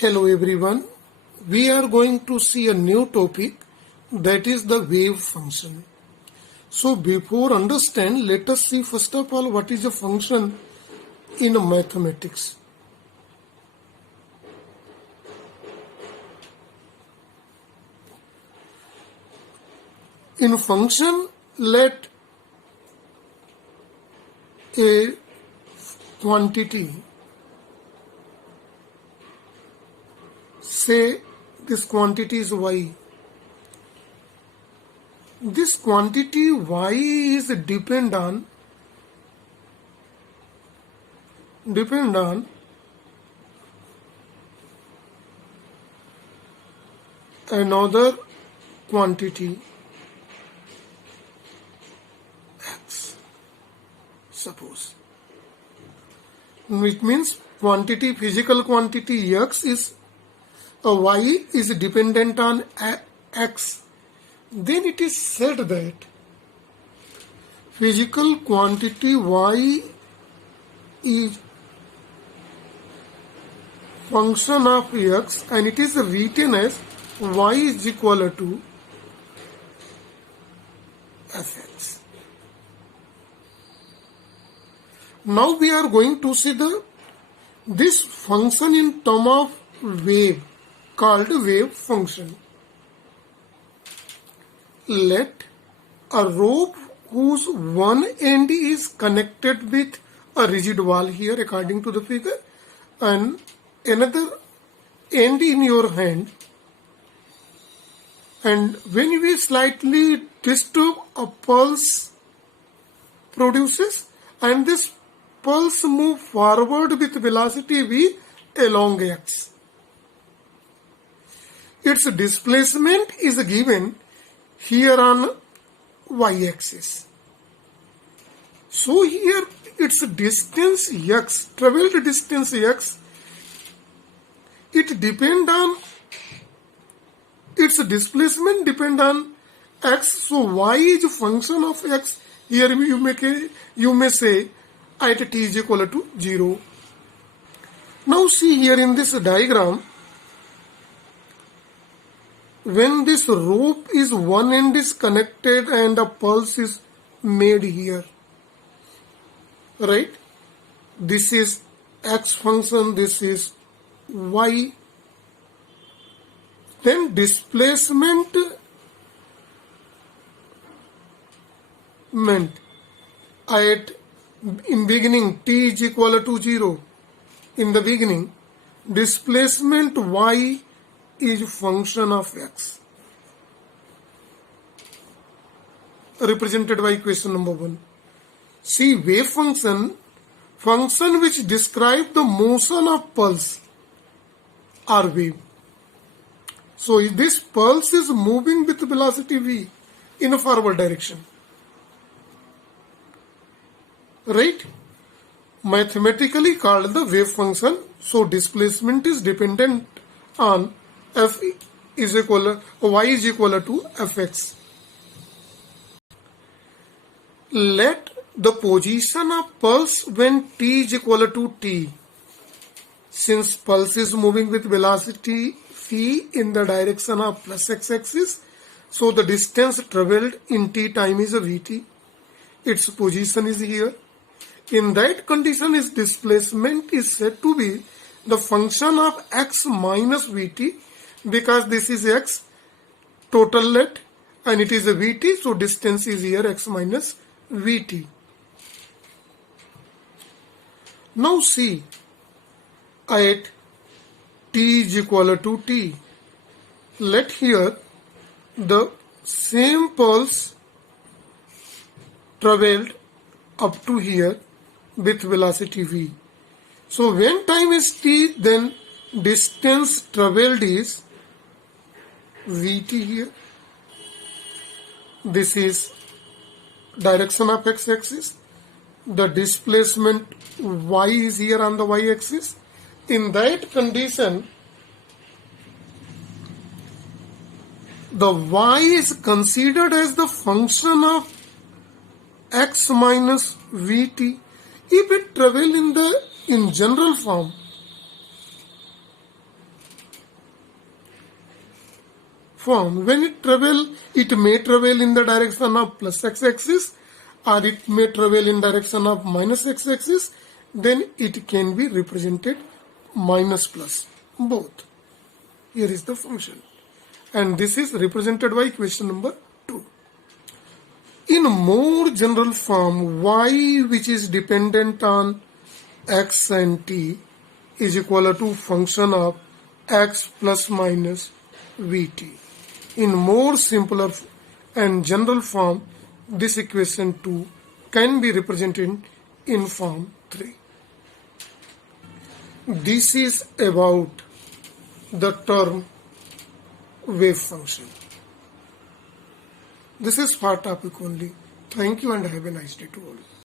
Hello everyone, we are going to see a new topic, that is the wave function. So before understand, let us see first of all what is a function in mathematics. In function, let a quantity, say this quantity is y. This quantity y is depend on another quantity x, suppose, which means quantity, physical quantity x is y is dependent on x. Then it is said that physical quantity y is function of x and it is written as y is equal to fx. Now we are going to see this function in term of wave called wave function. Let a rope whose one end is connected with a rigid wall here according to the figure and another end in your hand, and when we slightly disturb, a pulse produces and this pulse move forward with velocity v along x. Its displacement is given here on y-axis. So here its distance x, traveled distance x, it depend on its displacement depend on x. So y is a function of x. Here you may say at t is equal to 0. Now see here in this diagram, when this rope is one end is connected and a pulse is made here, right? This is x function, this is y. Then displacement meant at in beginning t is equal to 0. In the beginning, displacement y is function of x, represented by equation number 1. See, wave function which describe the motion of pulse or wave. So this pulse is moving with velocity v in a forward direction, right? Mathematically called the wave function. So displacement is dependent on f is equal y is equal to fx. Let the position of pulse when t is equal to t. Since pulse is moving with velocity v in the direction of plus x-axis, so the distance traveled in t time is a vt. Its position is here. In that condition, its displacement is said to be the function of x minus vt, because this is x total let and it is a vt, so distance is here x minus vt. Now see, at t is equal to t, let here the same pulse traveled up to here with velocity v. So when time is t, then distance traveled is vt here. This is direction of x-axis. The displacement y is here on the y-axis. In that condition, the y is considered as the function of x minus vt. If it travel in general form, form. When it may travel in the direction of plus x-axis or it may travel in direction of minus x-axis, then it can be represented minus plus, both. Here is the function. And this is represented by equation number 2. In more general form, y which is dependent on x and t is equal to function of x plus minus vt. In more simpler and general form, this equation 2 can be represented in form 3. This is about the term wave function. This is for topic only. Thank you and have a nice day to all.